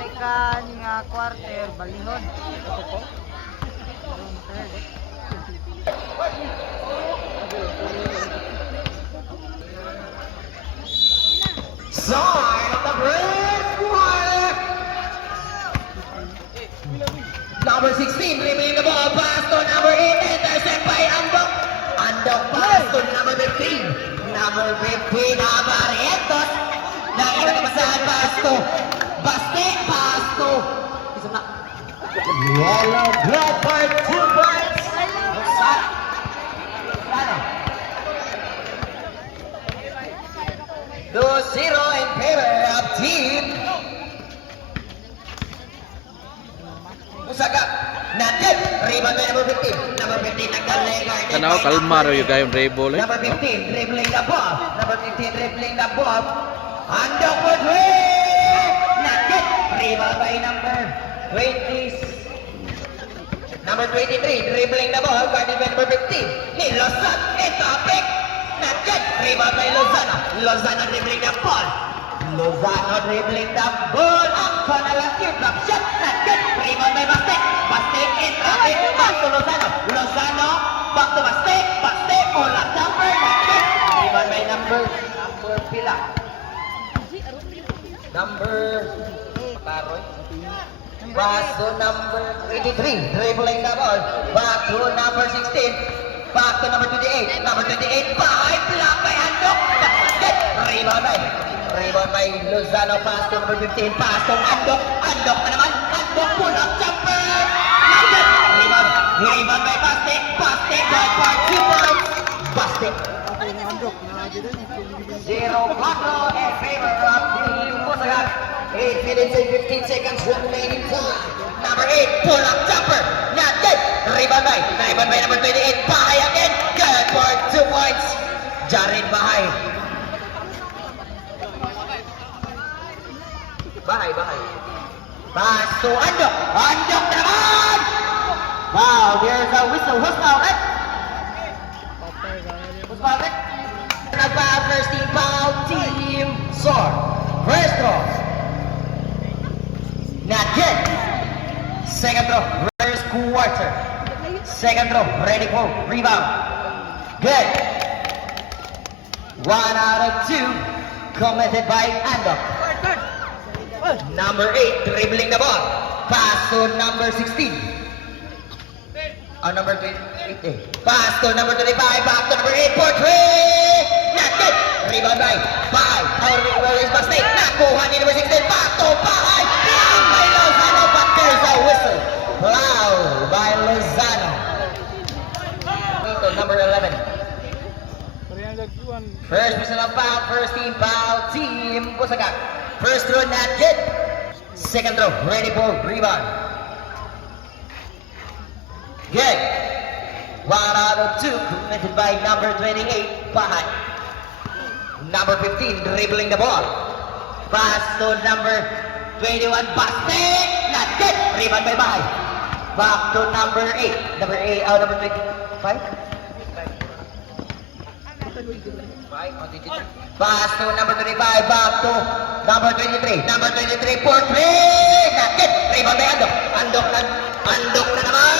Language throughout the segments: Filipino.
second nga quarter balihon. Ito po. Start of the first quarter. Number 16, dribbling the ball, pass to number 8, intercept by Andok. Andok pass to number 15. Number 15, Barrientos. Nakita ka masahan, pass to Baste, pass to Yellow Club for 2 points. Ano? 2-0 in favor of team Usaga. Natin, rebound by number 15. Number 15 nagdalegard. Tanaw, kalmaro yung kayong dribble eh. Number 15 dribbling the ball. Number 15 dribbling the ball. Andok for 3. Natin, rebound by number 20. Number 23 dribbling the ball. Guarded by number 15. Ni Lozano, topic. Natin, rebound by Lozano. Lozano dribbling the ball. Lozano dribbling the ball. Ang kanalang yung drop shot. Natin, rebound by Baste. Baste in traffic. Back to Lozano. Lozano, back to Baste. Baste, ulang jumper. Natin, rebound by number pila. Number Paroy. Pass to number 23. Dribbling the ball. Back to number 16. Back to number 28. Number 28. Five. Block by Andok. Rebound by Lozano. Pass to number 15. Pass to Andok. Andok na naman. Andok. Pull up jumper. Rebound by Baste. Baste. Ball for 2 points. Baste. 0-4 in favor of Team Usaga. 8 minutes and 15 seconds remaining time. Number 8, pull up jumper. Not good. Rebound by number 28. Bahay again. Good for 2 points. Jared Bahay. Bahay. Pass to Andok. Andok naman. Wow, there's a whistle. Who's fouled it? Who's fouled it? First team foul, team Sword. First throw. Not good. Second throw, first quarter. Second throw, ready for rebound. Good. 1 out of 2 committed by Andok. Number 8 dribbling the ball. Pass to number 16. Number 28. Pass to number 25. Back to number 8 for 3. Not good. Rebound by 5. Where is Baste? Nakuha ni number 16. Back to Bahay. Foul by Lozano, but there's a whistle. Foul by Lozano. Ito, number 11. First personal foul, first team foul, team Usaga. First throw, not good. Second throw, ready for rebound. Good. 1 out of 2 committed by number 28, Bahay. Number 15 dribbling the ball. Pass to number 21, Baste. Not good. Rebound by Bahay. Back to number 8. Number 25. Pass to number 25. Back to number 23. Number 23 for 3. Not good. Rebound by Andok. Andok na naman.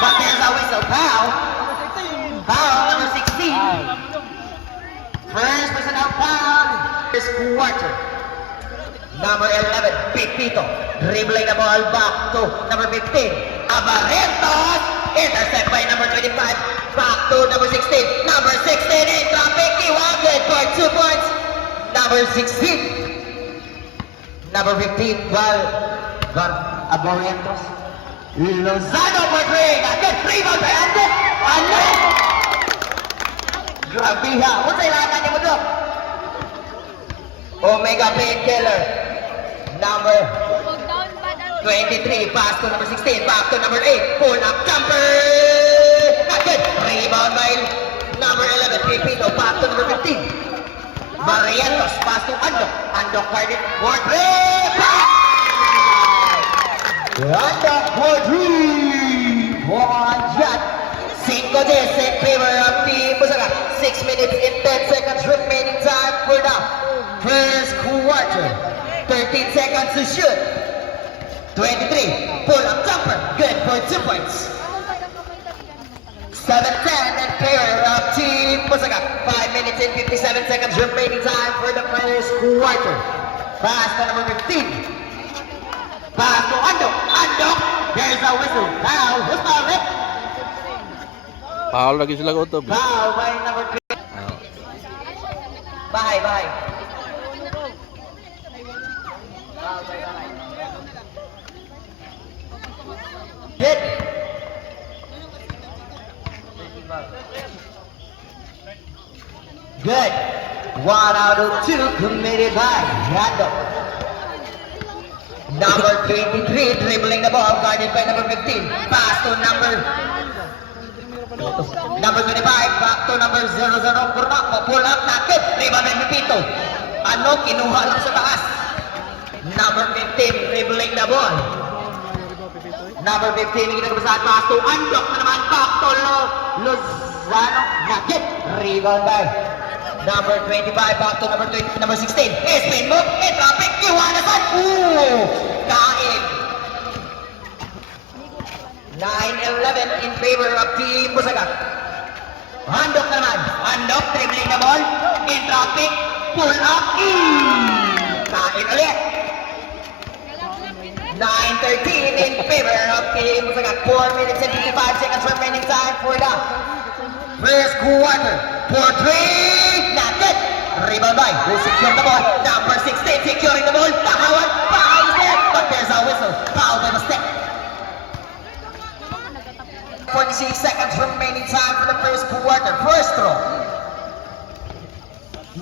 But there's a whistle. Foul. Foul number 16. First personal foul. First quarter. Number 11, Pipito. Dribbling the ball back to number 15. Abarrientos. Intercept by number 25. Back to number 16. Number 16 in traffic. Iwagan for 2 points. Number 16. Number 15, Abarrientos. Lozano for 3. Again, rebound by Andok. Andok. Grabe ha. Kung sa ilaman niya mo doon. Omega Painkiller. Number 23. Pass to number 16. Back to number 8. Pull up jumper. Not good. Rebound by number 11. Pipito. Back to number 15. Barrientos. Pass to Andok. Andok carded for 3. Andok for 3. One shot. 5-10 in favor of Team Usaga. 6 minutes and 10 seconds remaining time for the first quarter. 13 seconds to shoot. 23, pull up jumper, good for 2 points. 7-10 in favor of Team Busaga. 5 minutes and 57 seconds remaining time for the first quarter. Pass to number 15. Pass to Andok. Andok, there's a whistle. Foul, who's foul, Rick? Foul lagi sila Utob. Foul by number 3. Bahay, bahay. Hit. Good. 1 out of 2 committed by Rando. Number 23 dribbling the ball, guarded by number 15. Pass to number 25, back to number 00. Kurma, pull up, nakit. Rebound by Pipito. Ano, kinuha lang sa taas. Number 15 dribbling the ball. Number 15, ginagabasahan, pass to Andok na naman, back to Lozano, nakit. Rebound by number 25, back to number 20, number 16. Spin move, traffic, Iwanasan. Ooh, kain. 9-11 in favor of Team Busaga. Andok na naman. Andok, dribbling the ball. In traffic, pull up. Kain ulit. 9-13 in favor of Team Busaga. 4 minutes and 55 seconds remaining time for the first quarter. 4-3, not good. Rebound by, who secured the ball. Number 16 securing the ball. Nakawan, foul there, but there's a whistle. Foul by mistake. 46 seconds remaining time for the first quarter. First throw.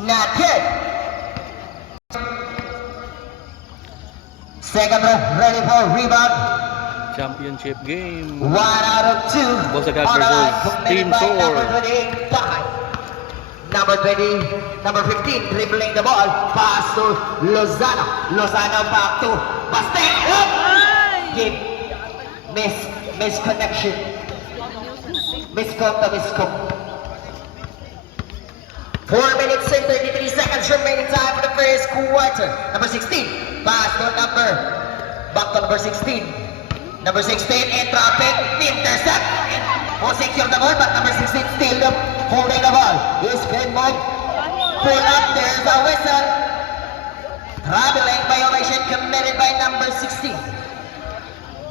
Not good. Second throw, ready for rebound. Championship game. 1 out of 2. Busaga On the line, versus committed Team by Sor. Number 25. Number 20, number 15 dribbling the ball. Pass to Lozano. Lozano back to Bastek. Give. Misconnection. Miscom to miscom. 4 minutes and 33 seconds remaining time for the first quarter. Number 16. Pass to back to number 16. Number 16 in traffic. Intercept. Who secure the ball, but number 16 still holding the ball. Spin move. Pull up. There's a whistle. Traveling violation committed by number 16.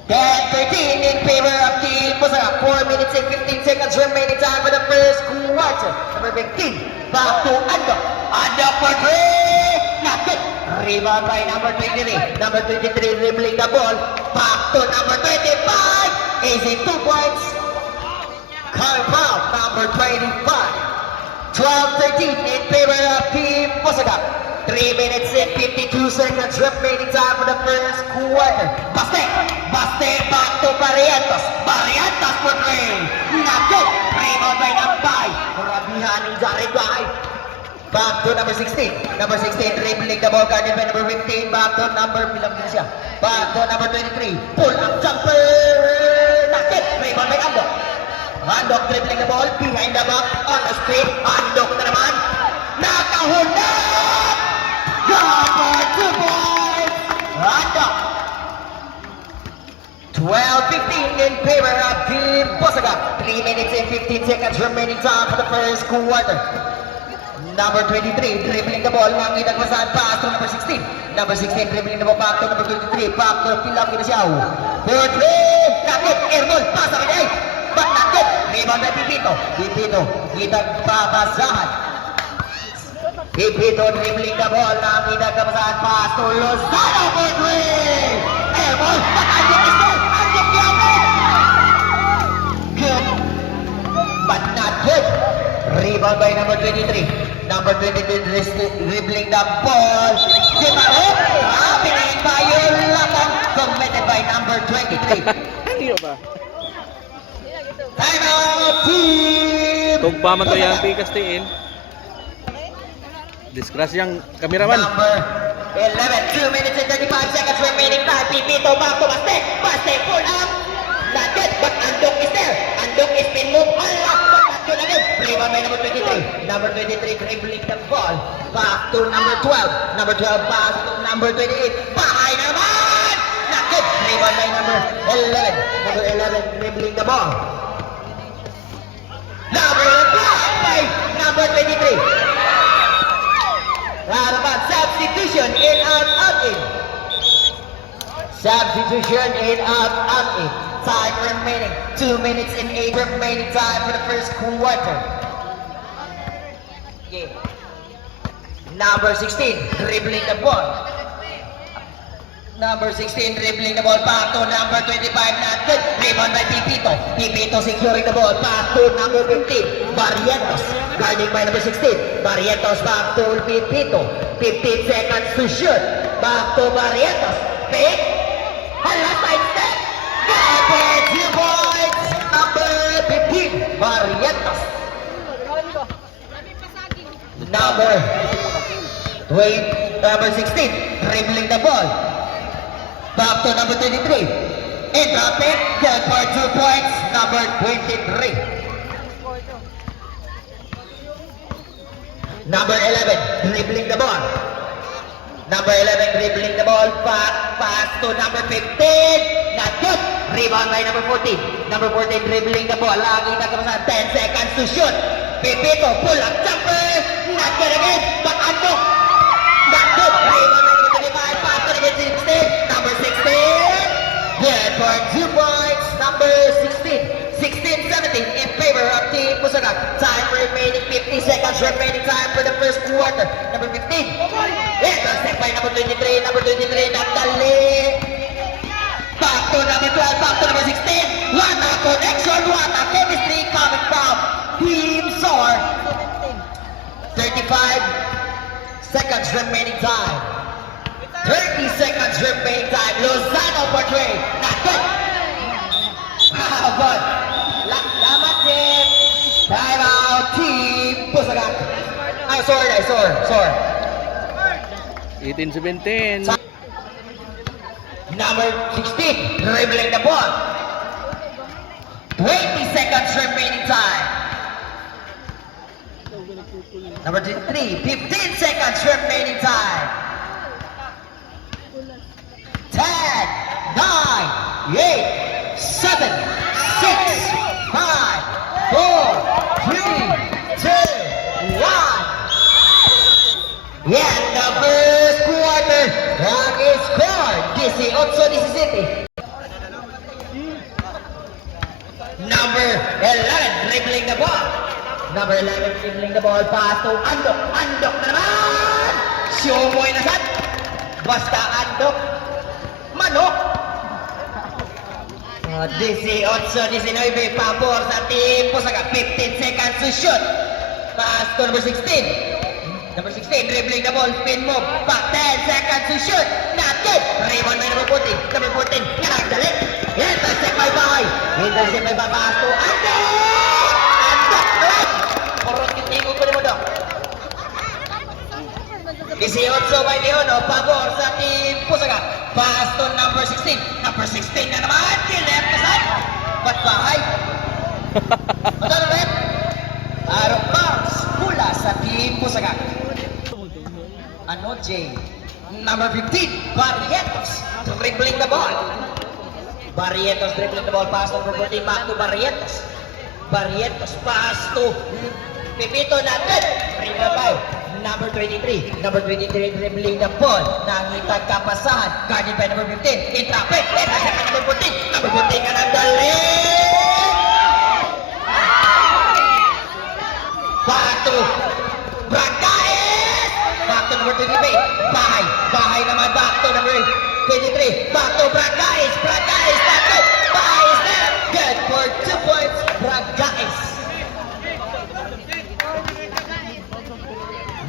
10-13 in favor of Team Busaga. 4 minutes and 15 seconds remaining time for the first quarter. Number 15. Back to Andok. Andok for 3. Not good. Rebound by number 23. Number 23 dribbling the ball. Back to number 25. Easy 2 points. Carl Foul, number 25. 12-13 in favor of Team Busaga. 3 minutes and 52 seconds remaining time for the first quarter. Baste back to Barrientos. Barrientos for 3. Not good. Rebound by Nambay. Murabihan ni Jared Bahay. Back to number 16. Number 16 dribbling the ball, guarded by number 15. Back to number, bilang din siya. Back to number 23. Pull up jumper. Not good. Rebound by Andok. Andok dribbling the ball behind the back on the screen. Andok na naman. Nakahunat! Got for 2 points! Andok. 12-15 in favor of Team Busaga. 3 minutes and 15 seconds remaining time for the first quarter. Number 23 dribbling the ball. Nakita ko saan pass to number 16. Number 16 dribbling the ball back to number 23. Back to Pilang Kinasiaw. 4-3. Nakit. Airball. Pass sa kanya. But not good. Rebound by Pipito. Pipito. Kitang pabasahan. Pipito dribbling the ball. Nakita ka pasahan pass to Lozano for 3. Airball. But Andok is there. Andok Diablo. Good. But not good. Rebound by number 23. Number 23 dribbling the ball. Dimaro. Happening by Yolatan. Committed by number 23. Ano ba? Time out, Team Tugpa man to yung pikas tiin. Disgrasyang kameraman. Number 11, 2 minutes and 35 seconds remaining time. Pipito back to Baste. Baste pull up. Not good, but Andok is there. Andok is been moved. Unlocked, but Not good again. Rebound by number 23. Number 23 dribbling the ball. Back to number 12. Number 12 pass to number 28. Bahay naman! Not good. Rebound by number 11. Number 11 dribbling the ball. Number 5 number 23. Harapan, substitution in out in. Substitution in out in. Time remaining. 2 minutes and 8 remaining time for the first quarter. Yeah. Number 16 dribbling the ball. Number 16 dribbling the ball. Back to number 25. Not good. Rebound by Pipito. Pipito securing the ball. Back to number 15. Barrientos. Guarding by number 16. Barrientos back to Pipito. 15 seconds to shoot. Back to Barrientos. Pick. Hala, side step. Got 2 points. Number 15. Barrientos. Number 16. Dribbling the ball. Back to number 23. And drop it. Good for 2 points. Number 23. Number 11. Dribbling the ball. Number 11 dribbling the ball. Back pass to number 15. Not good. Rebound by number 14. Number 14 dribbling the ball. Lagi na kapasan. 10 seconds to shoot. Pipito. Pull up jumper. Not good again. But ano? Not good. Rebound by number 25. Pass to number 16. Number 16. Good for 2 points. Number 16. 16-17 in favor of Team Pusaga. Time remaining 50 seconds remaining time for the first quarter. Number 15. Intercept by number 23. Number 23 Nagdali. Back to number 12. Back to number 16. What a connection. What a chemistry coming from Team SOAR. 35 seconds remaining time. 30 seconds remaining time. Lozano for 3. Not good. How about Lamat Jeff. Time out. Team Pusaga. I soar. 18-17. Number 16 dribbling the ball. 20 seconds remaining time. Number 23, 15 seconds remaining time. 10, 9, 8, 7, 6, 5, 4, 3, 2, 1. And the first quarter is scored. 18-17. Number 11 dribbling the ball. Number 11 dribbling the ball. Pass to Andok. Andok na naman. Siyomoy na sad. Basta Andok. Manok. 18-19 pabor sa Team Pusaga. 15 seconds to shoot. Pass to number 16. Number 16 dribbling the ball. Spin move. Back 10 seconds to shoot. Not good. Rebound by number 14. Number 14. Nagdali. Intercept by Bahay. Intercept by Pass to Andok. Andok. Kurot kitingo ko mo dong. 18 by Leono. Pabor sa Team Pusaga. Pass to number 16. Number 16 na naman. Left na side. Ba't Bahay? Ano na rin? Arrow bounce. Pula sa Team Pusaga. Ano, Jay? Number 15, Barrientos dribbling the ball. Barrientos dribbling the ball. Pass to number 14. Back to Barrientos. Barrientos pass to Pipito natin. Rebound by number 23. Number 23 dribbling the ball. Nangitag kapasahan. Guarded by number 15. Intrapet. Intercept by number 14. Number 14 ka nagdali. Back to Bragaes. Back to number 23. Bahay naman. Back to number 23. Back to Bragaes. Bragaes. Back to Bahay is there. Good for 2 points. Bragaes.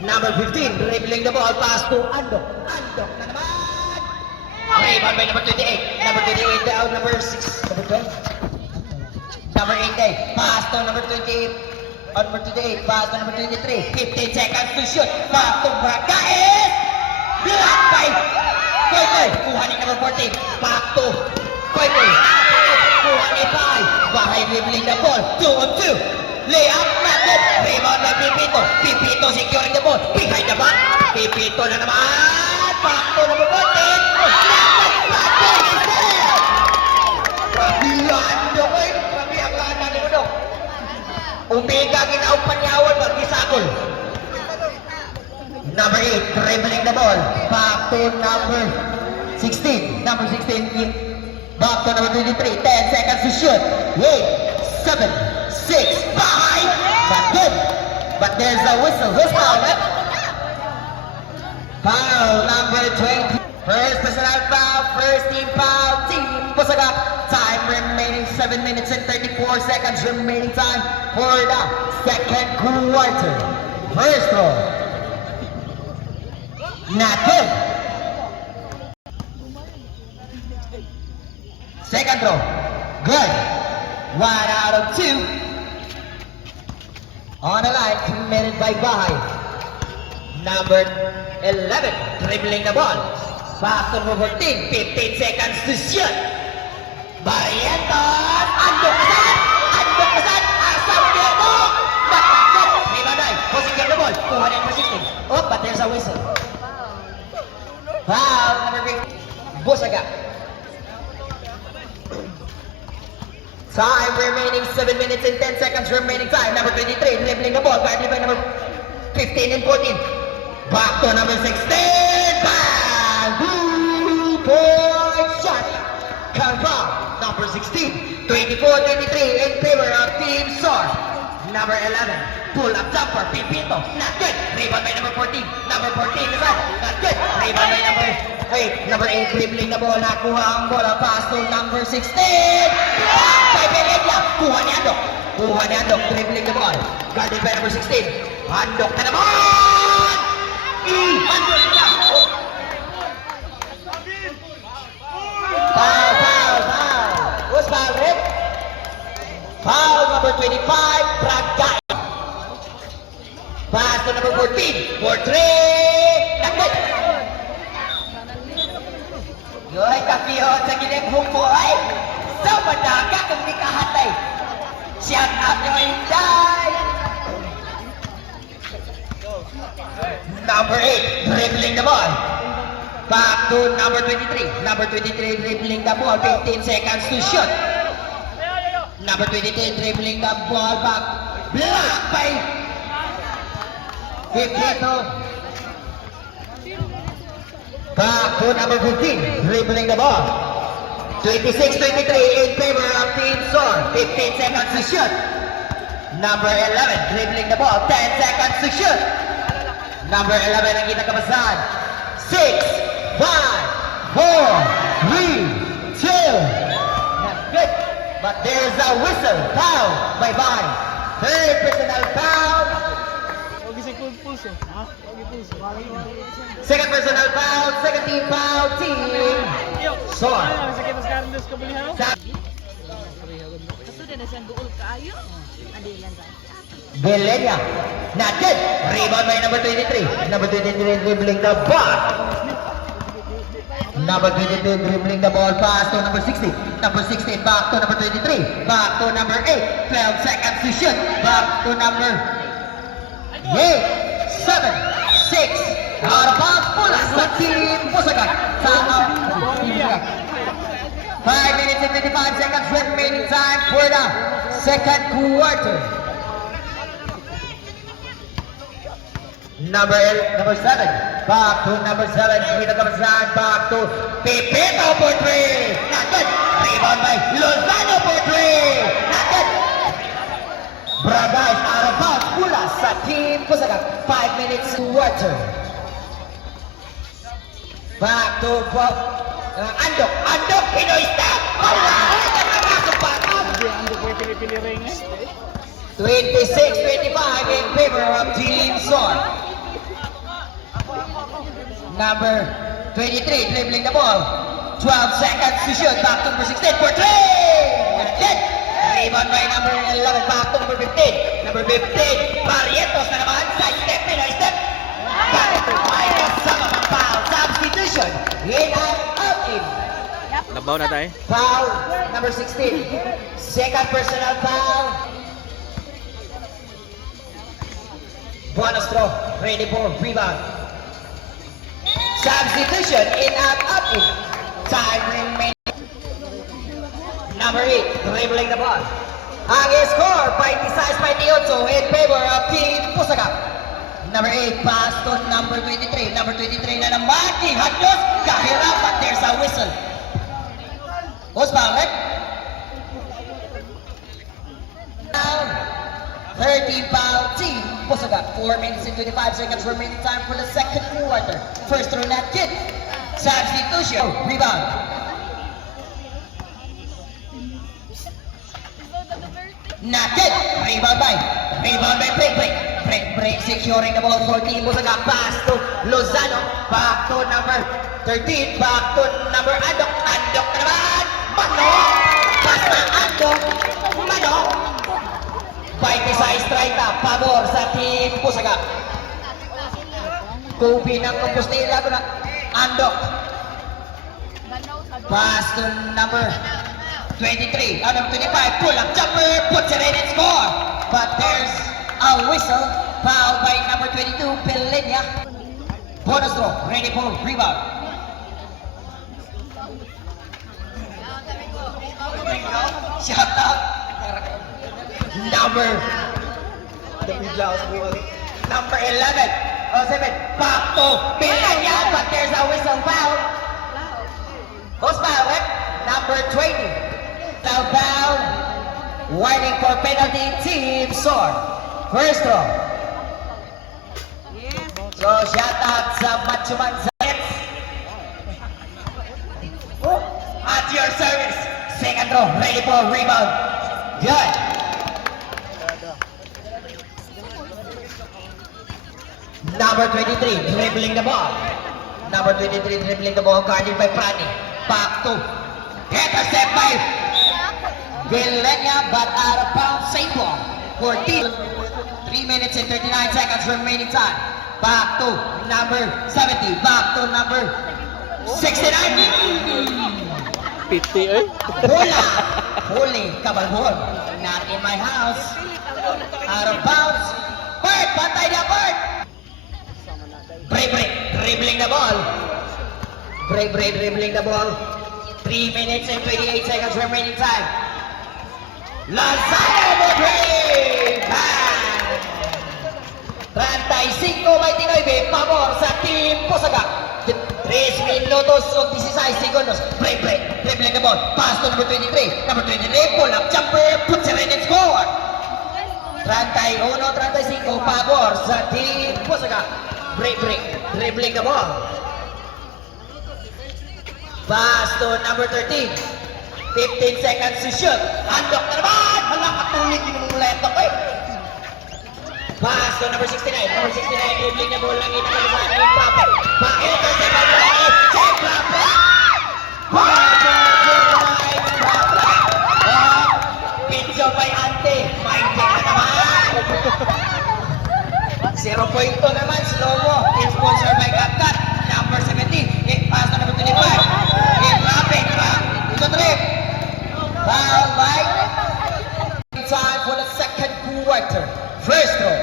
Number 15 dribbling the ball. Pass to Andok. Andok na naman. Rebound by number 28. Number 28 down. Number 6. Number 12. Number 8. Pass to number 28. Number 28, pass to number 23. 15 seconds to shoot. Back to Bragaes. Block by Koy. Kuhanin number 14. Back to Koy. Kuhanin by Bahay dribbling the ball. 2 on 2. Layup, not good. Rebound by Pipito. Pipito securing the ball. Behind the back. Pipito na naman. Back to number 14. Not good. Pagilando ko eh. Pagilando ko dong. Umiga ginaupan niyawan. Mag-isakol. Number 8, dribbling the ball. Back to number 16. Number 16, back to number 23. 10 seconds to shoot. 8, 7, 6, 5. Not good. But there's a whistle. Who's foul? Foul number 20. First personal foul. First team foul. Team Busaga. Time remaining 7 minutes and 34 seconds remaining time for the second quarter. First throw. Not good. Second throw. Good. 1 out of 2. On the line, committed by Bahay. Number 11, dribbling the ball. Back to number 14, 15 seconds to shoot. Barrientos. Andok kasan. Andok kasan. Asam dia mo. Batak. Rebound. Position the ball. 216. Oh, but there's a whistle. Foul number 3. Busaga. Time remaining 7 minutes and 10 seconds remaining time. Number 23 dribbling the ball. Guarded by number 15 and 14. Back to number 16. Bang! 2-point shot. Come from number 16. 24-23 in favor of Team SOR. Number 11. Pull up jumper. Pipito. Not good. Rebound by number 14. Number 14 is up. Not good. Rebound by number 8. Number 8 dribbling the ball. Nakuha ang bola. Pass to number 16. By Belenja. Kuha ni Andok. Kuha ni Andok. Dribbling the ball. Guarded by number 16. Andok na naman! Andok na! Foul, foul, foul. Who's foul, Rick? Foul number 25, Bragay. Pass to number 14, for 3. Nakot. Yoy, kapihon sa giling humboy. Sa madaga kung di kahatay. Shout out nyo Inday. Number 8, dribbling the ball. Back to number 23. Number 23 dribbling the ball. 15 seconds to shoot. Number 23 dribbling the ball back. Block by Pipito. Back to number 15 dribbling the ball. 26-23 in favor of Team SOR. 15 seconds to shoot. Number 11 dribbling the ball. 10 seconds to shoot. Number 11 ang kinakabasahan. 6, 5, 4, 3, 2. Not good. But there's a whistle. Foul by Bahay. Third personal foul. Second personal foul. Second team foul. Team SOR. Belenya. Not good. Rebound by number 23. Number 23 dribbling the ball. Number 22 dribbling the ball. Pass to number 16. Number 16 back to number 23. Back to number 8. 12 seconds to shoot. Back to number 8, 7, 6. Out of bounds. Pula sa Team Busaga. Sama. 5 minutes and 25 seconds remaining time for the second quarter. Number 7. Back to number 7. Kita kabasahan. Back to Pipito for 3. Not good. Rebound by Lozano for 3. Not good. Bragay out of bounds. Pula sa Team Busaga. 5 minutes to water. Back to Andok. Andok. Pinoy stop. Alright. Nakakasok pa. 26-25 in favor of Team SOR. Number 23 dribbling the ball. 12 seconds to shoot. Back to number 16 for 3. Not good. Rebound by number 11. Back to number 15. Number 15. Barrientos na naman. Side step. Pinoy step. Back to minus sama ng foul. Substitution. In and out in. Labaw na tayo. Foul number 16. Second personal foul. Bonus throw, ready for rebound. Substitution in and up in. Time remaining. Number 8, dribbling the ball. Ang score, 26-28 in favor of Team Pusaga. Number 8, pass to number 23. Number 23 na naman, King Hanyos. Kahirap, but there's a whistle. Who's foul, right? Now, 13 foul Team Pusaga. 4 minutes and 25 seconds remaining time for the second quarter. First throw net kid. Substitution. Rebound. Naked. Rebound by break. Securing the ball for Team Pusaga. Pass to Lozano. Back to number 13. Back to number Andok. Andok na naman. Manok. Pass na Andok. Manok. 26-30. Pabor sa Team Pusaga. Kubi ng Compostela. Andok. Pass to number 23, out of 25, pull up jumper, puts it in and score. But there's a whistle, fouled by number 22, Pelenia. Bonus throw, ready for rebound. Shut up. Number 11, oh 7, back to Pelenia, but there's a whistle, foul. Who's foul, right? Number 20. Foul. Warning for penalty. Team Sword. First throw. So, shout out sa Machuman Zayets. At your service. Second throw. Ready for rebound. Good. Number 23. Dribbling the ball. Number 23 dribbling the ball. Guarded by Prani. Back to. Intercept by Villenia, but out of bounds, same ball. 14, 3 minutes and 39 seconds remaining time. Back to number 70, back to number 69. Piti eh. Hula, huli, kabalhon. Not in my house. Out of bounds. Bert, bantay niya, Bert. Break, dribbling the ball. Break, dribbling the ball. 3 minutes and 28 seconds remaining time. Lozano Madrid! 35-29, pabor sa Team Pusaga. 3 minutos o 16 segundos. Break, dribbling the ball. Pass to number 23. Number 23, pull up jumper, puts it in and score. 31-35, pabor sa Team Pusaga. Break, dribbling the ball. Pass to number 13. 15 seconds to shoot. Andok na naman! Walang katulig yung leto ko eh. Pass to number 69. Number 69, dribbling na ball lang ito na sa ating Prophet. Pa-intercept ang Prophet. Check Prophet! Pizzo by Ante. May check na naman. 0.2 naman, slow-mo. Sponsored by CapCut. Number 17. Pass to number 25. Prophet pa. Ito trip. Foul by time for the second quarter. First throw.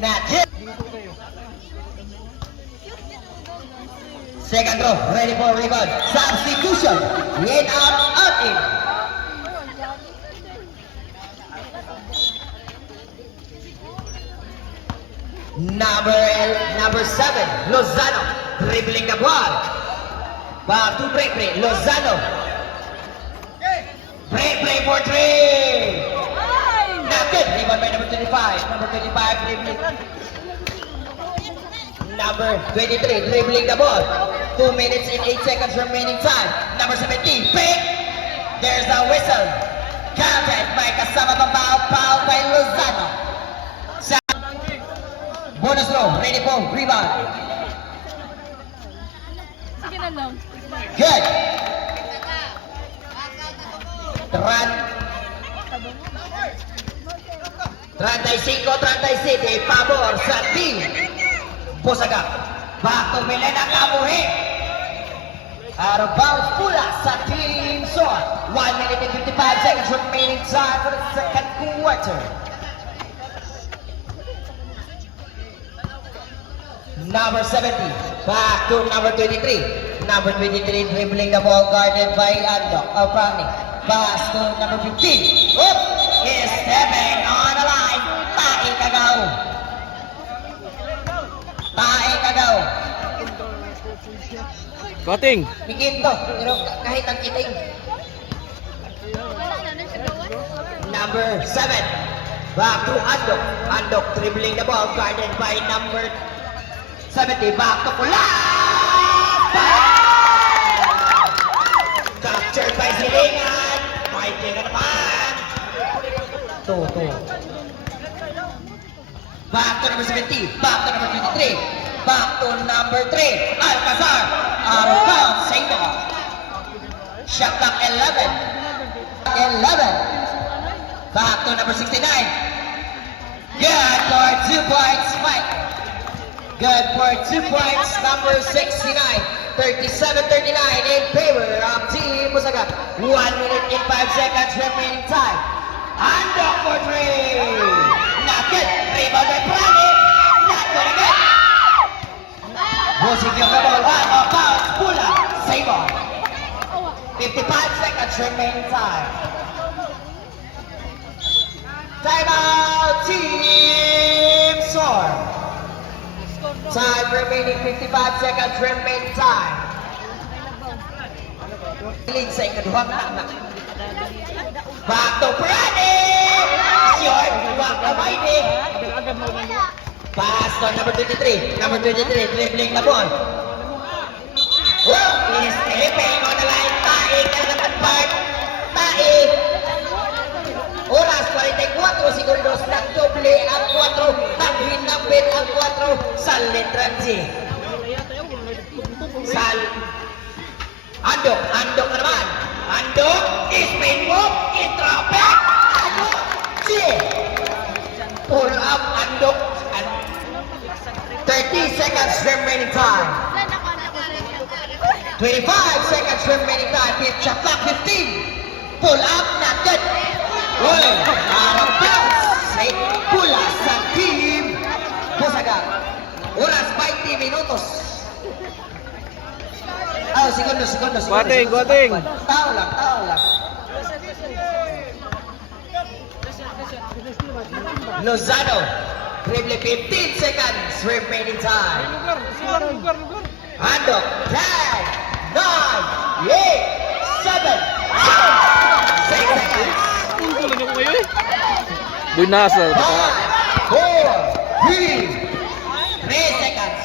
Najib. Second throw. Ready for rebound. Substitution. In out in. Number 7, Lozano, dribbling the ball. Back to break, Lozano. Break for 3. Not good. Rebound by number 25. Number 25, dribbling. Number 23, dribbling the ball. 2 minutes and 8 seconds remaining time. Number 17, pick. There's a whistle. Counted by kasama pang foul by Lozano. Bonus throw, ready for rebound. Sige na lang. Good. 35-37, pabor sa Team Pusaga. Back to Milena Kamuhi. Out of bounds pula sa Team Soar. 1 minute and 55 seconds remaining time for the second quarter. Number 70, back to number 23. Number 23 dribbling the ball guarded by Andok Aprani. Pass to number 15. Oop! Is stepping on the line. Tae Kagaw. Tae Kagaw. Cutting. Bigin to, pero kahit ang kiting. Number 7, back to Andok. Andok dribbling the ball guarded by number 70, back to Pula! Captured by Silingan. Fighting na naman. 2-2. Back to number 70, back to number 23, back to number 3, Alcazar. Out of bounds, Saito. Shot clock 11. Back to number 69. Good for 2 points, Mike. Good for 2 points, number 69. 37-39 in favor of Team Musaga. 1 minute and 5 seconds remaining time. Andok for 3. Not good. Rebound by Prani. Not good again. Musik yung ball. Out of bounds. Pula. Save on. 55 seconds remaining time. Timeout, Team Soar. Time remaining 55 seconds remaining time. Lead sa ikaduhang anak. Back to Prani. Short. Back to Maini. Pass to number 23. Number 23 dribbling the ball. Oh, he's stepping on the line. Tae Kalatan Park. Tae. Oras 44 segundos. Nagdoble ang 4. Naghinapin ang 4 sa Letranzi. Andok na naman. Andok is main move. Drop back. Andok. Pull up Andok. 30 seconds remaining time. 25 seconds remaining time. Hit shot clock 15. Pull up, not good. Well, out of bounds. May pula sa Team Musaga. Oras 20 minutos. Oh, segundos. Guating. Tao lang. Lozano. Dribbling 15 seconds remaining time. Andok, 10, 9, 8, 7, 6 seconds. Bunasa. 5, 4, 3 seconds.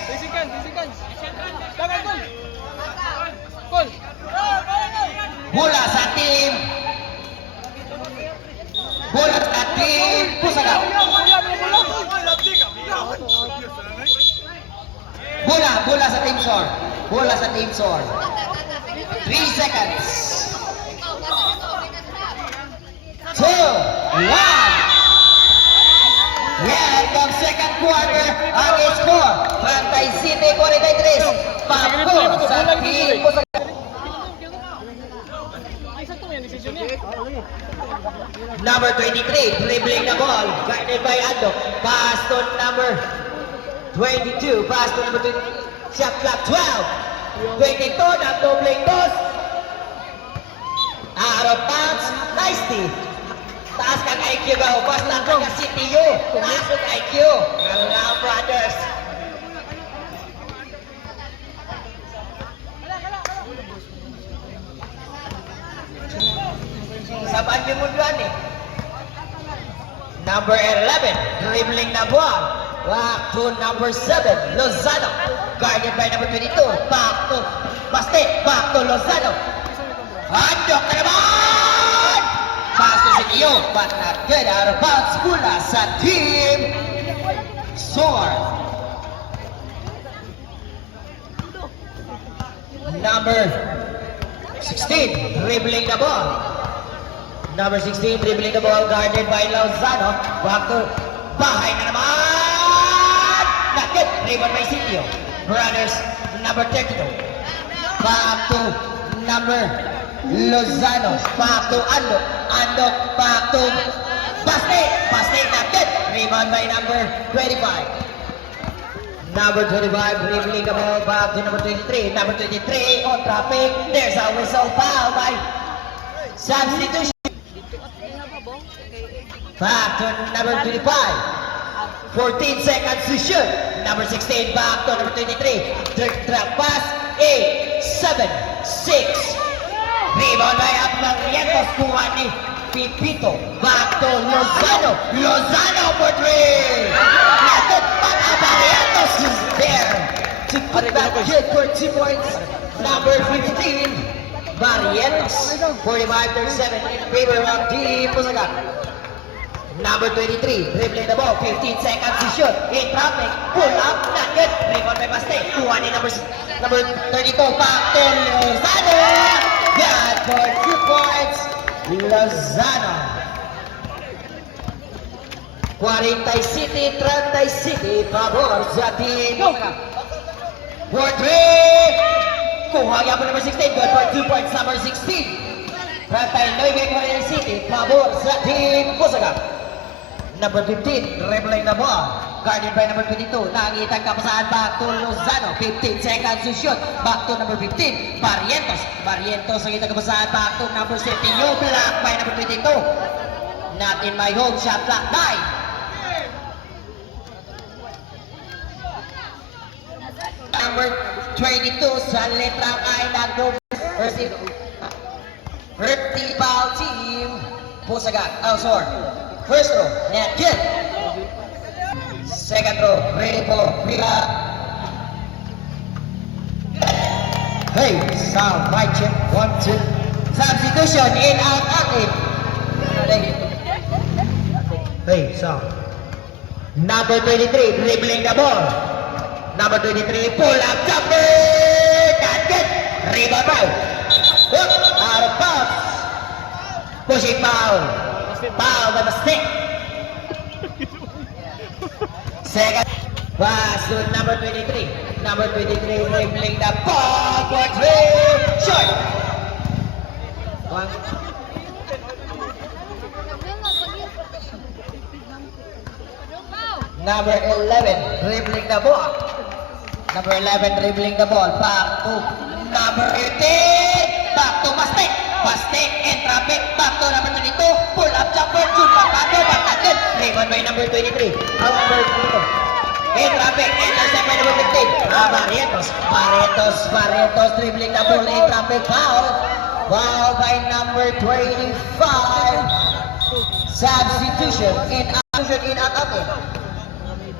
Bola sa Team Pusaga. Bola sa Team Soar. 3 seconds. 2, 1. End of second quarter. Ang score, 37-43. Pabor sa Team Pusaga. Number 23, dribbling the ball, guided by Andok. Pass to number 22, pass to number 20. Shot clock 12. 22, nagdobling dos. Out of bounds, nicely. Taas kang IQ ba? Bas lang ka CTU. Taas kang IQ. Hello, brothers. Sabaan din mo doon eh. Number 11, dribbling the ball. Back to number 7, Lozano. Guarded by number 22. Back to Lozano. Andok na naman! Pass to Sinio, but not good. Out of bounds mula sa Team Soar. Number 16, dribbling the ball. Number 16, dribbling the ball, guarded by Lozano. Back to Bahay na naman! Not good. Rebound by Sitio. Brothers, number 32. back to number Lozano, back to Andok, Andok, back to Baste, Baste not good. Rebound by number 25. Number 25 dribbling the ball back to number 23. Number 23 on traffic. There's a whistle foul by substitution. Back to number 25. 14 seconds to shoot. Number 16 back to number 23. Drag pass. 8, 7, 6. Rebound by Abmarientos. Kuha ni Pipito. Back to Lozano. Lozano for 3. Natin pang Abmarientos is there to put that hit for 2 points. Number 15. Barrientos. 45-37 in favor of Team Pusagat. Number 23, dribbling the ball, 15 seconds to shoot. In traffic, pull up, not good. Rebound by Baste. Kuha ni number 32, back to Lozano. Got for 2 points, Lozano. 40 City, 30 City, pabor sa team. For 3. Kuha niya po number 16, good for 2 points, number 16. 39 City, pabor sa team Pusagat. Number 15, dribbling the ball. Guarded by number 22. Nakitang kapasaan back to Lozano. 15 seconds to shoot. Back to number 15, Barrientos. Barrientos ang itang kapasaan back to number 17. Yung block by number 22. Not in my home, shot clock 9. Number 22 sa letrang I nag-go. First foul team Pusagat. Sore. First row, net good. Second row, ready for rebound. Hey, sound, right check, 1, 2. Substitution, in, out, active. Hey, sound. Number 23, dribbling the ball. Number 23, pull up, jumper. Not good. Rebound foul. Hook, out of bounds. Pushing foul. Foul by mistake. Second pass to number 23. Number 23 dribbling the ball for 3. Short. 1. Number 11 dribbling the ball. Number 11 dribbling the ball. Back to number 18. Back to Bastek. Bastek and traffic. Back to number 22. Pull up jumper. Shoot back to Bagdad. Rebound by number 23. Number 22. In traffic. Intercept by number 15. Barrientos. Barrientos dribbling the ball. In traffic. Foul. Foul by number 25. Substitution. In attacking.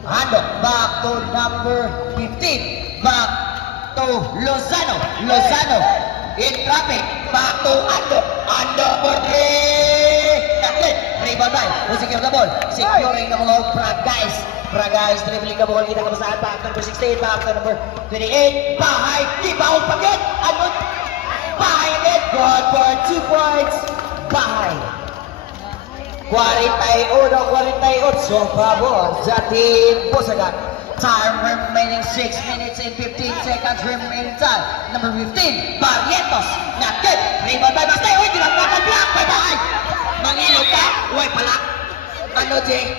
Andok. Back to number 15. Back to Lozano. Lozano. In traffic, back to Andok. Andok for 3. That's it. Rebound by. Who secure the ball? Securing the ball. Pragais dribbling the ball. Kita kebesaran back to number 16. Back to number 28. Bahay. Keep out pagkat. Andok. Bahay again. Good for 2 points. Bahay. 41-48 favor sa team Pusagat. Time remaining 6 minutes and 15 seconds remaining time. Number 15, Barrientos. Not good. Rebound by Baste. Uy, tinagpapan block. Bye-bye. Mangilog ka. Uy, pala. Ano, Jay?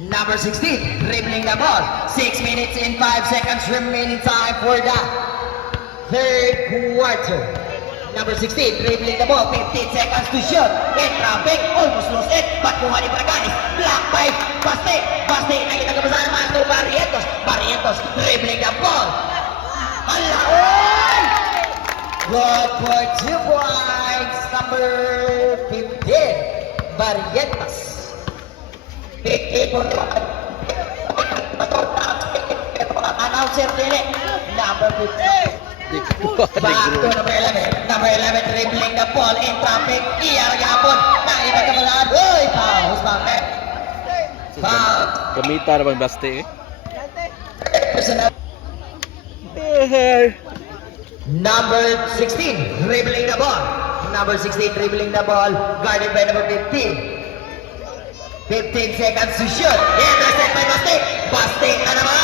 Number 16, dribbling the ball. 6 minutes and 5 seconds remaining time for the third quarter. Number 16, dribbling the ball, 15 seconds to shoot. In traffic, almost lost it. But kuha ni Braganis, block by Baste. Baste, nakita ka ba saan naman to Barrientos. Barrientos, dribbling the ball. Alaon! Good for 2 points. Number 15, Barrientos. 15 for announcer dili. Number 15. Back to number 11. Number 11 dribbling the ball in traffic. Iyar gapon. Nakita ka ba saan? Uy, foul. Who's back there? Foul. Kamita naman Baste eh. Personal. Number 16 dribbling the ball. Number 16 dribbling the ball. Guarded by number 15. 15 seconds to shoot. Intercept by Baste. Baste na naman.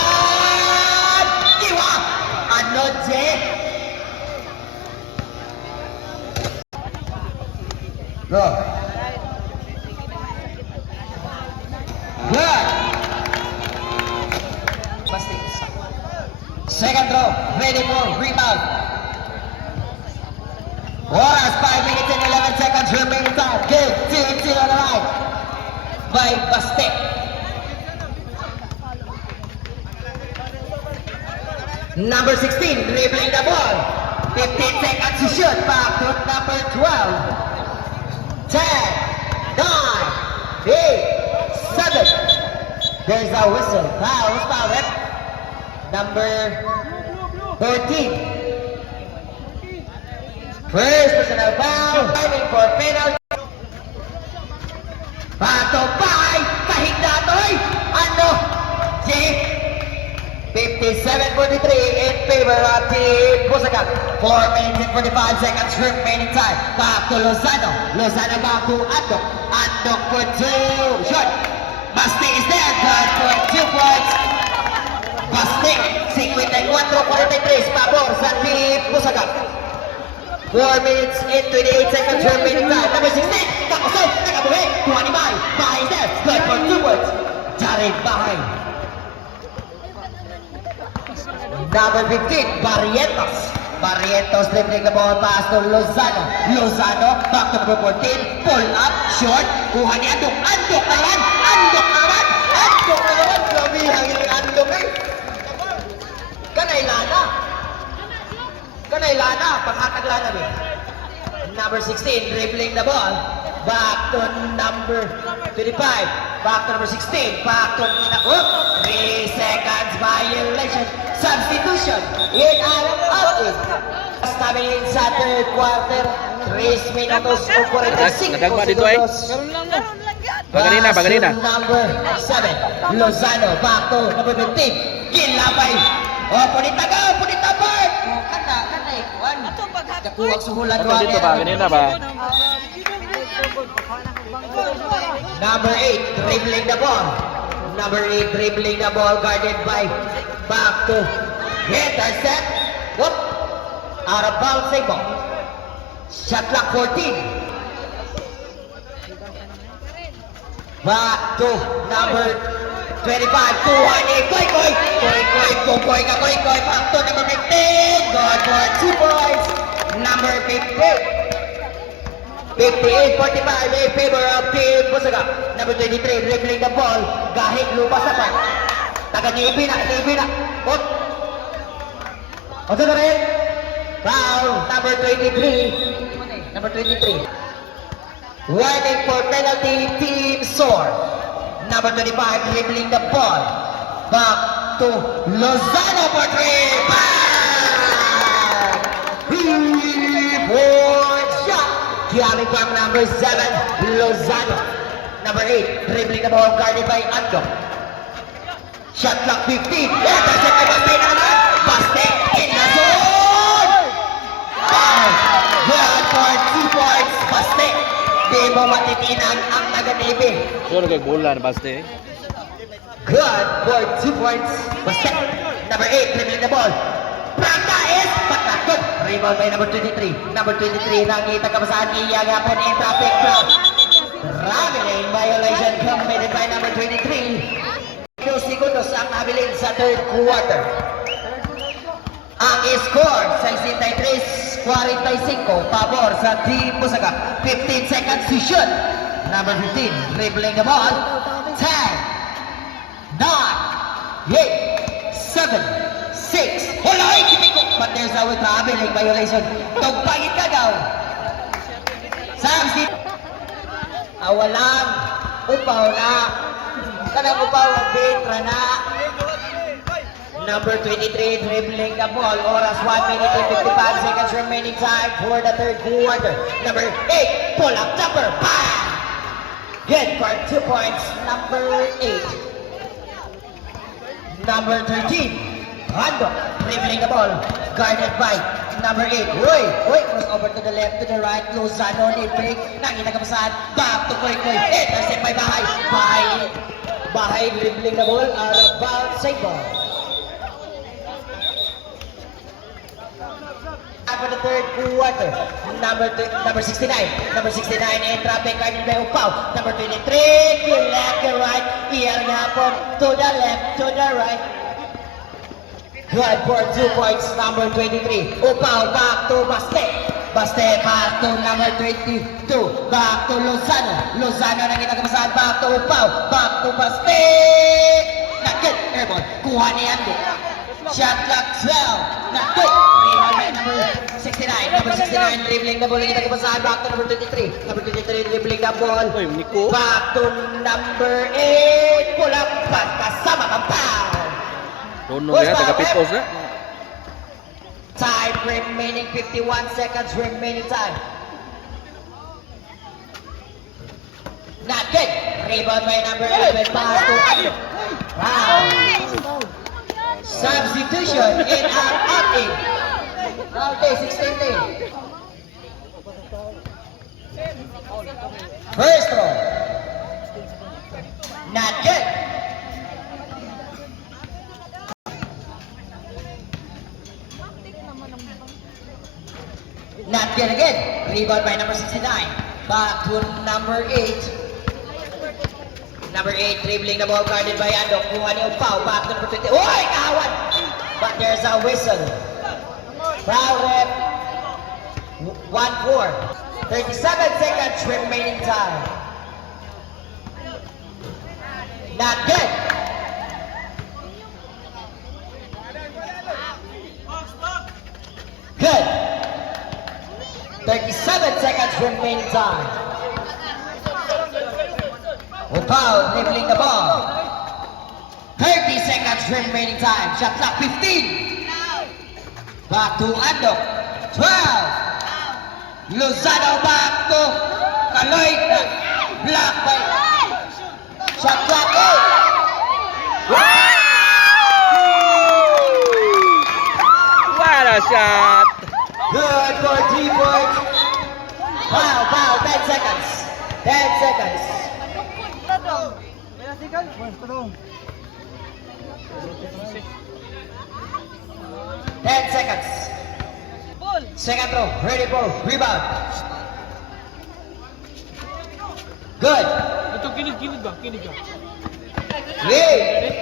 Second throw, ready for rebound. Oras, 5 minutes and 11 seconds remaining time. Good, 2-2 on the line. By Baste. Number 16, dribbling the ball. 15 seconds to shoot. Back to number 12. 10, 9, 8, 7. There's a whistle. Foul, who's foul, ref? Number 14. First personal foul. Timing for penalty. Pato by kahigda toy. Ano? G. 57-43 in favor of Team Busaga. 4 minutes and 45 seconds remaining time. Back to Lozano. Lozano back to Andok. Andok for 2. Shot. Basti is there. Good for 2 points. Basti. 54-43. Pabor sa Team Busaga. 4 minutes and 28 seconds remaining time. Number 16. Kakusog. Nakabuhi. 25. Bahay is there. Good for 2 points. Jared Bahay. Number 15, Barrientos. Barrientos dribbling the ball pass to Lozano. Lozano, back to number 14, pull up, short. Kuha ni Andok. Andok na naman. Andok na naman. Andok na naman. Grabe, hangin ni Andok eh. Kanay lana. Kanay lana. Paghatag lana eh. Number 16, dribbling the ball. Back to number 25. Back to number 16. Back to 3 seconds violation. Substitution. In and out it. Stabilin sa third quarter. 3 minutos o 45 Nadagba dito ay. Baganina, baganina. Number 7. Lozano. Back to number 15. Gilabay. O, punita ka. Punita Bart. Kana ikuan. Kakuwag sumulan. Ano dito ba? Ganina ba? Number 8, dribbling the ball. Number 8, dribbling the ball, guarded by back to intercept. Whoop! Out of bounds, save ball. Shot clock 14. Back to number 25, 200. Koy, koy! Koy, koy, koy, koy, koy. Back to number 15. Good for 2 points. Number 15. 58-45 in favor of Team Busaga. Number 23, dribbling the ball. Gahit lupa sa pan. Taga-niibi na. Put. O sa rin. Foul. Number 23. Number 23. Warning for penalty, Team Sore. Number 25, dribbling the ball. Back to Lozano for 3. Bang! 3-point shot. Coming from number 7, Lozano. Number 8, dribbling the ball, guarded by Andok. Shot clock 15. Intercept by Baste na naman. Baste in the zone. Good for 2 points. Baste. Di mo matitinan ang taga-nibi. Sure kay bulan Baste. Good for 2 points. Baste. Number 8, dribbling the ball. Prangka is patakot. Rebound by number 23. Number 23, nakita kabasahan iya gapon in traffic crowd. Traveling violation committed by number 23. 2 segundos ang nabilin sa third quarter. Ang score, 63-45, pabor sa Team Busaga. 15 seconds to shoot. Number 15, dribbling the ball. 10, 9, 8, 7, 6. Hola, ko. But there's a traveling violation. Tugpangit ka daw. Samsi. Awalang upaw na. Kanang upaw ang Petra na. Number 23, dribbling the ball. Oras 1 minute and 55 seconds remaining time for the third quarter. Number 8, pull up jumper. Bang! Good for 2 points. Number 8. Number 13. Rando, dribbling the ball, guarded by number 8, Roy. Cross over to the left, to the right, Lozano, break, nakita ka pasahan, back to Koy, intercept by Bahay. Bahay, dribbling the ball, out of bounds, save ball. For the third quarter, number 69, in traffic, guarded by Upaw. Number 23, to left, to right, iyar nga po, to the left, to the right. Good for 2 points, number 23. Upaw, back to Baste. Baste, back to number 22. Back to Lozano. Lozano na ginagamasaan. Back to Upaw. Back to Baste. Nakit, airball. Kuha ni Ando. Shot clock 12. Nakit. Rebound by number 69. Number 69, dribbling the ball. Ginagamasaan. Back to number 23. Number 23, dribbling the ball. Uy, Nico. Back to number 8. Pulang pat. Kasama kang foul. Dono ya, taga-pitpos na. Time remaining, 51 seconds remaining time. Not good. Rebound by number 11. Pass to Ando. Wow. Substitution in and out in. Okay, 16. First throw. Not good. Not good again. Rebound by number 69. Back to number 8. Number 8 dribbling the ball, guarded by Ando. Kuha ni Upaw. Back to number 20. Oy! Kawan! But there's a whistle. Foul rep. 1-4. 37 seconds remaining time. Not good. Good. 37 seconds remaining time. Upaw dribbling the ball. 30 seconds remaining time. Shot clock 15. Back to Ando. 12. Lozano back to Kaloy. Block by shot clock 8. What a shot! Good for 3 points. Foul, 10 seconds. 10 seconds. 10 seconds. Second throw, ready for rebound. Good. Ito, kinig ba? 8,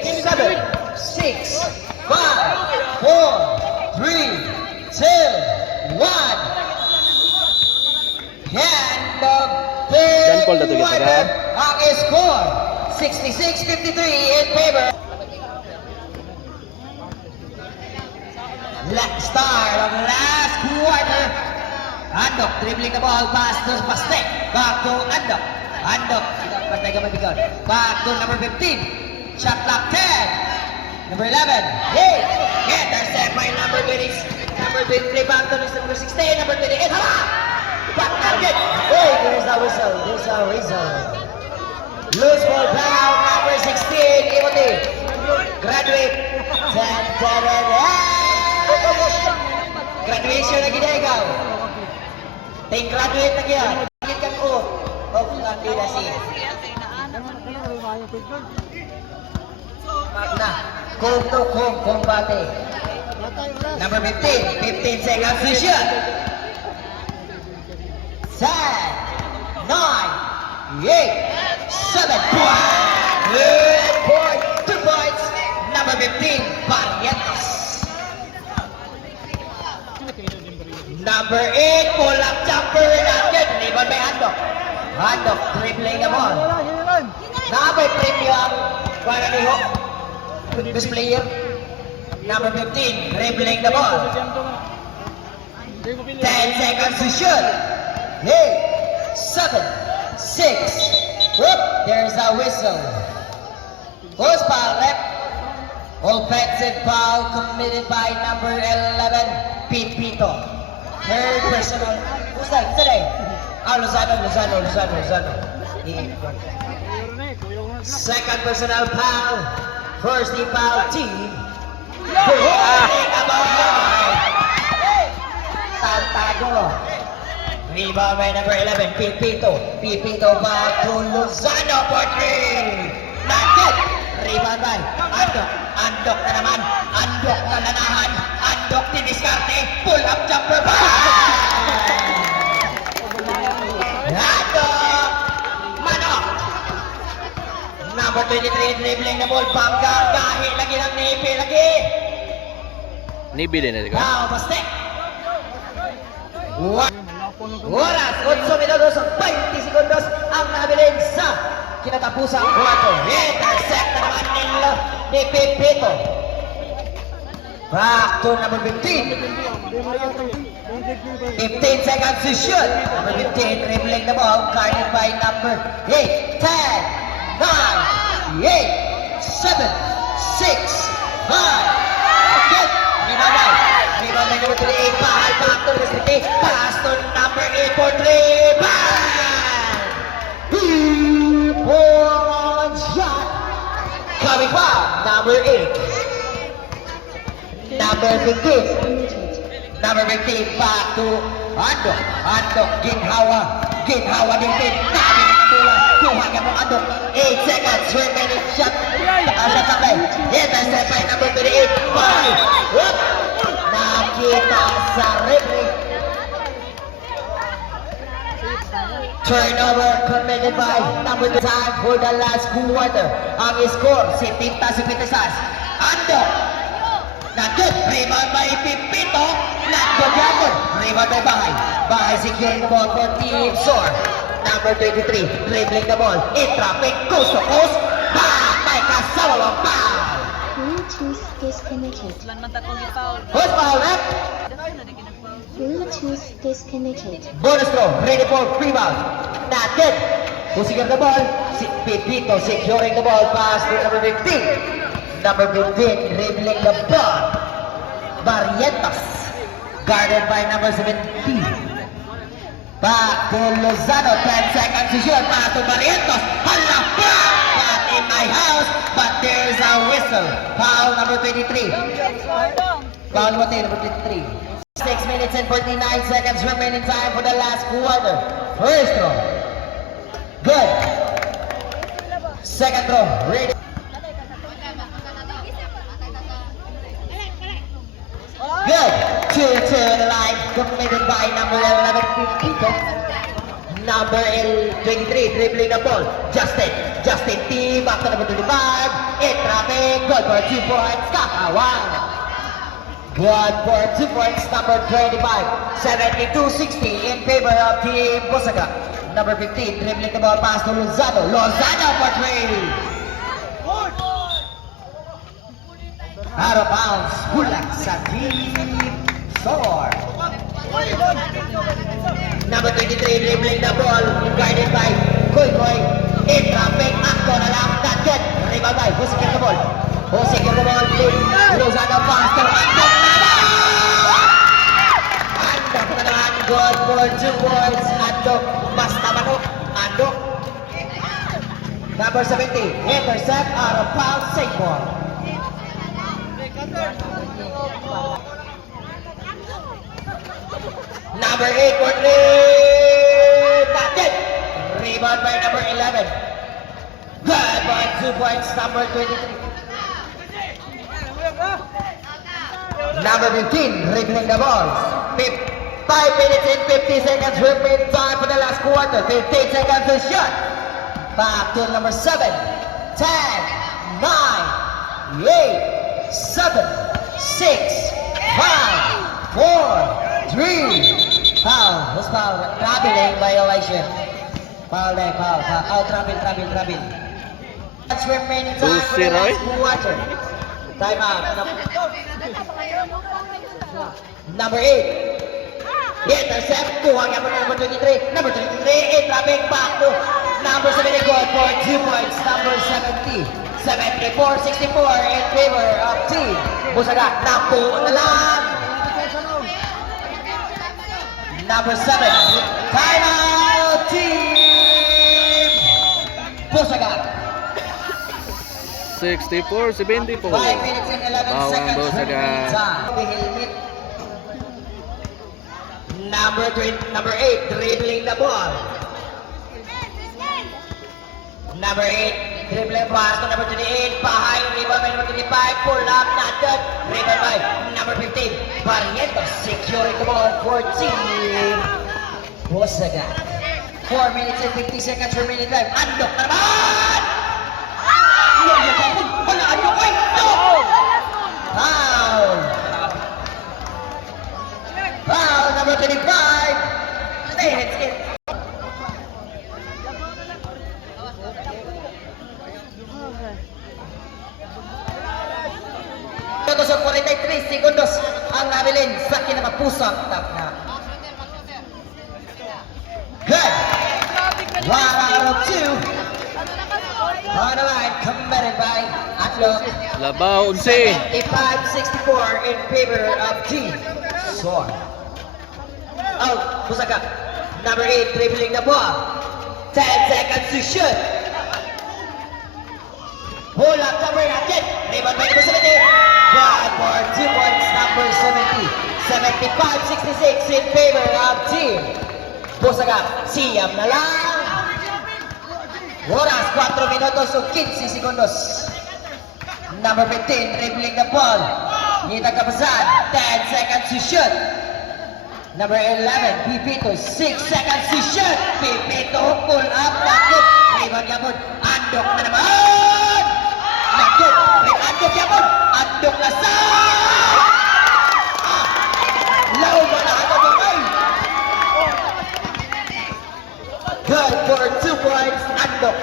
7, 6, 5, 4, 3, 2, 1. And the John Paul na to, third kita, ang score, 66-53 in favor. Start of last quarter. Andok dribbling the ball, pass to Baste. Back to Andok. Andok, pantay ka mabigaw. Back to number 15. Shot clock 10. Number 11. Hey! Intercept by number 20. Number 23. Back to number 16. Number 28. Hala! Back target. Hey, there's a whistle. There's a whistle. Loose ball down. Number 16. Imote. Graduate. Graduation lagi dah ikaw. Ting graduate lagi ya. Ingin kan ko. Oh, kandidasi. Magna. Kung to kung bate. Number 15. 15 seconds to shoot. 10, 9, 8, 7 points. Good point. 2 points. Number 15. Barrientos. Number 8, pull-up jumper, not good. Rebound by Andok. Andok dribbling the ball. Nakabay premium. Para ni Hook. Best player. Number 15, dribbling the ball. 10 seconds to shoot. 8, 7, 6. Whoop, there's a whistle. Who's foul left? Offensive foul committed by number 11, Pipito. Third personal. Who's that? Today? Lozano. Second personal foul. First team foul team. Tantado. Rebound by number 11, Pipito. Pipito back to Lozano for 3. Not good. Rebound by Andok. Andok na naman. Andok na nanahan. Andok diniskarte. Pull up jumper ba? Andok. Manok. Number 23 dribbling the ball. Bangga. Kahit lagi ng nipi lagi. Nibi din na ka. Now, Baste. Oras, 8 minutos, 20 segundos ang nabilin sa kinatapusang kwarto. Intercept na naman ni Pepito. Back to number 15. 15 seconds to shoot. Number 15, dribbling the ball, guarded by number 8, 10, 9, 8, 7, 6, 5. Good. Rebound by number 38. Back to number 38. Pass to number 8 for 3. Bang! 3-point shot. Coming from number 8. Number 15. Number 15 back to Andok. Andok, Ginhawa din din. Nabi ng bola. Kuha ka mo Andok. 8 seconds remaining shot. Shot up by. Intercept by number 38. Bye. Whoop. Nakita sa referee. Turnover committed by number 2 time for the last quarter. Ang score, si Tinta si Pitasas. Andok. Nagkot, rebound by Pipito. Nagkot yagod, rebound by Bahay. Bahay securing the ball for Team Sor. Number 23, dribbling the ball. In traffic, coast to coast. Back by Kasawalong. Foul. Bluetooth disconnected. Lan man takong ipaul. Who's foul, Rep? Bluetooth disconnected. Bonus throw, ready for rebound. Nagkot, pushing the ball. Si Pipito securing the ball. Pass to number 15. Number 15, dribbling the ball. Barrientos, guarded by number 17. Back to Lozano, 10 seconds to shoot. Back to Barrientos. Hala, not in my house, but there's a whistle. Foul number 23. Foul number 23. 6 minutes and 49 seconds remaining time for the last quarter. First throw. Good. Second throw. Ready. Good. 2 to the line, completed by number 11, Pipito. Number 23, dribbling the ball. Justin T, back to number 25. In traffic, good for 2 points. Kakawan. Good for 2 points, number 25. 72-60 in favor of Team Busaga. Number 15, dribbling the ball, pass to Lozano. Lozano for 3. Out of bounds, Bulak sa Team Sor. Number 23, dribbling the ball, guarded by Koy. In traffic, akto na lang, not good. Rebound by, who's secure the ball? Who's secure the ball? Lozano pass to Andok naman! Andok na naman, good for 2 points. Andok, basta manok. Andok. Number 70, intercept, out of bounds, safe ball. Number 8 for 3. Not it. Rebound by number 11. Good by 2 points, number 23. Number 15, dribbling the ball. 5 minutes and 50 seconds remaining time for the last quarter. 15 seconds to shot. Back to number 7. 10, 9, 8, 7, 6, 5, 4, 3. Foul. Who's foul? Traveling violation. Foul there, foul. Oh, travel. That's remaining time for the last quarter. Time out. Number 8. Intercept. Kuha nga po number 23. Number 23. In traffic back to number 70. Good for 2 points. Number 70. 74-64 in favor of Team Busaga. Napo na lang. Number 7, time out, Team Busaga. 64-74. 5 minutes and 11 Bawang seconds. Busaga. Helmet. Number 8, dribbling the ball. Number 8, dribbling pass to number 28. Behind, rebound by number 25. Pull up, not good. Rebound by number 15. Barrientos securing the ball for Team Busaga. 4 minutes and 50 seconds remaining time. Andok naman! Wala, Andok! Foul! minutos o 43 segundos ang nabilin sa kinakapusang tap na. Good. 1 out of 2. On the line, committed by Atlo. Labaw, 11. 75-64 in favor of Team Sword. Out, Pusaka. Number 8, dribbling the ball. 10 seconds to shoot. Bola cover natin. Rebound by number 70. Good for 2 points, number 70. 75-66 in favor of Team Pusaka. Siyam na lang. Oras, 4 minutos o 15 segundos. Number 15, dribbling the ball. Nita Kapasan, 10 seconds to shoot. Number 11, Pipito, 6 seconds to shoot. Pipito, pull up, nakit. Rebound yapon, andok na naman. Nakit, andok yapon, andok na sa. Low mo na ako gamay. Good for 2 points, andok.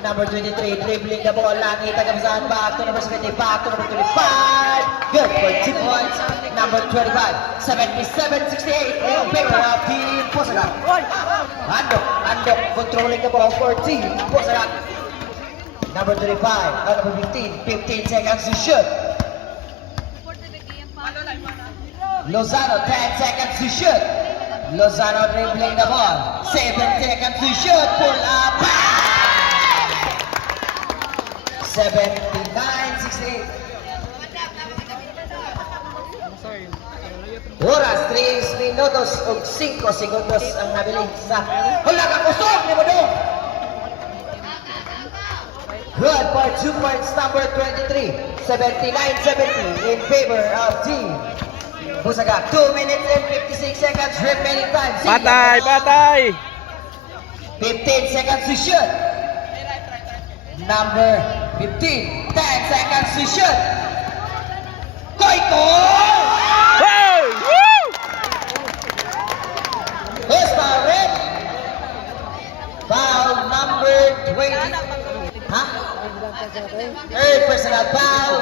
Number 23, dribbling the ball. Langit Kapasan, back to number 70, back to number 25. Good for 2 points. Number 25, 77-68 in favor of Team Pusaka. Andok, controlling the ball for Team Pusaka. Number 25, number 15 seconds to shoot. Lozano, 10 seconds to shoot. Lozano dribbling the ball. 7 seconds to shoot. Pull up. 79-68. Oras, 3 minutos o 5 segundos ang nabiling sa hula ka kusog ni Mudo. Good for 2 points, number 23. 79-70 in favor of Team Pusaka. 2 minutes and 56 seconds remaining time. Patay! 15 seconds to shoot. Number 15, 10 seconds to shoot. Koiko! Hey! Woo! Who's foul red? Foul number 20. Huh? Third personal foul.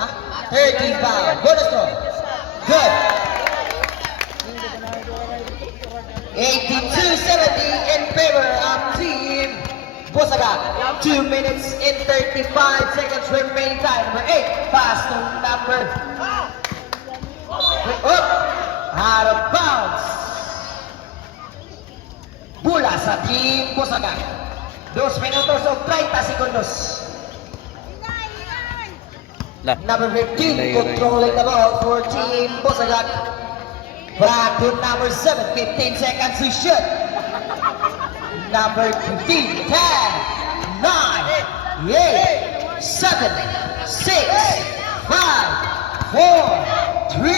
Huh? 13 foul. Bonus throw. Good. 82-70 in favor of Team Pusaka. 2 minutes and 35 seconds remaining time. Number 8, pass to number... Up! Out of bounds. Bola sa Team Pusaka. 2 minutos o 30 segundos. Lah. Number 15, Nay, controlling the ball for Team Pusaka. Back to number 7, 15 seconds to shoot. Number 15, 10, 9, 8, 7, 6, 5, 4, 3, 2,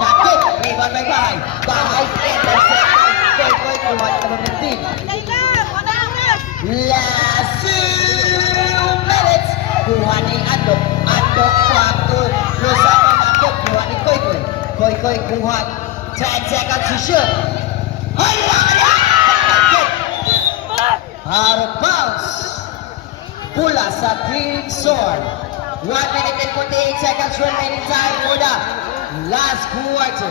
nakit, rebound by Bahay. Bahay, intercept. Koy, kuha ni number 15. Last 2 minutes. Kuha ni Andok. Andok, Faktor. Lozano, nakit. Kuha ni Koy. Koy, kuha. 10 seconds to shoot. Hala! Out of bounds. Pula sa Team Sword. 1 minute and 48 seconds remaining time for the last quarter.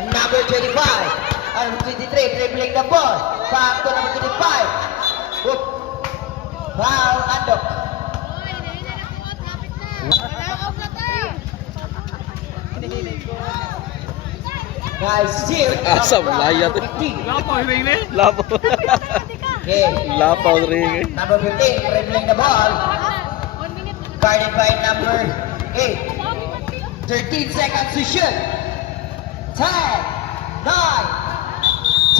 Number 25. Number 23 dribbling the ball. Back to number 25. Oop. Foul, Andok. Guys, still. Asa, malaya to. 15. Lapaw. Okay. Lapaw rin. Number 15, dribbling the ball. Guarded by number 8. 13 seconds to shoot. 10, 9,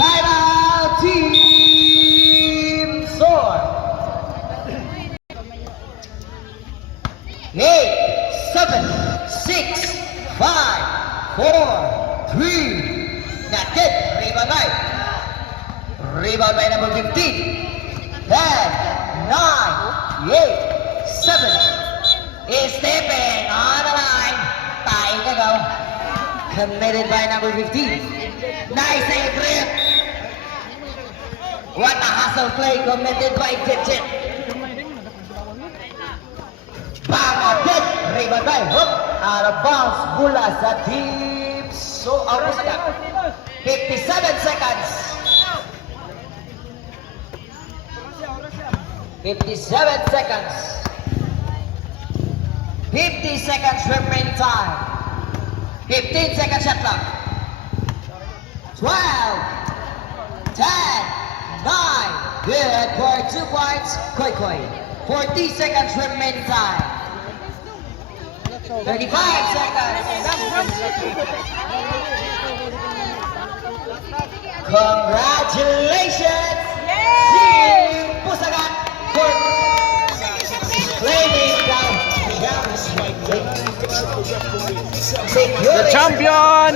time out, Team Sword. 8, 7, 6, 5, 4, 3, not it, rebound by. Rebound by number 15. 10, 9, 8, 7. Is stepping on the line. Tayo ka go. Committed by number 15. Nice save, Grip. What a hustle play committed by Jit. Pangagit! Rebound by Hook! Out of bounds mula sa team. So, out of 57 seconds. 57 seconds. 50 seconds remaining time. 15 seconds shot clock. 12, 10, 9. Good for 2 points. Koi Koi. 40 seconds remaining time. 35 seconds. Congratulations, Team Pusagat, for claiming The champion!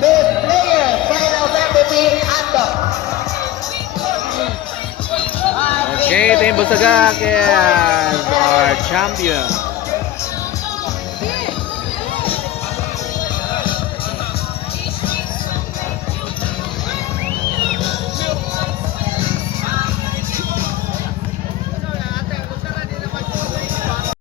Best player, Finals MVP, Andok. Okay, Team Busagak is our champion.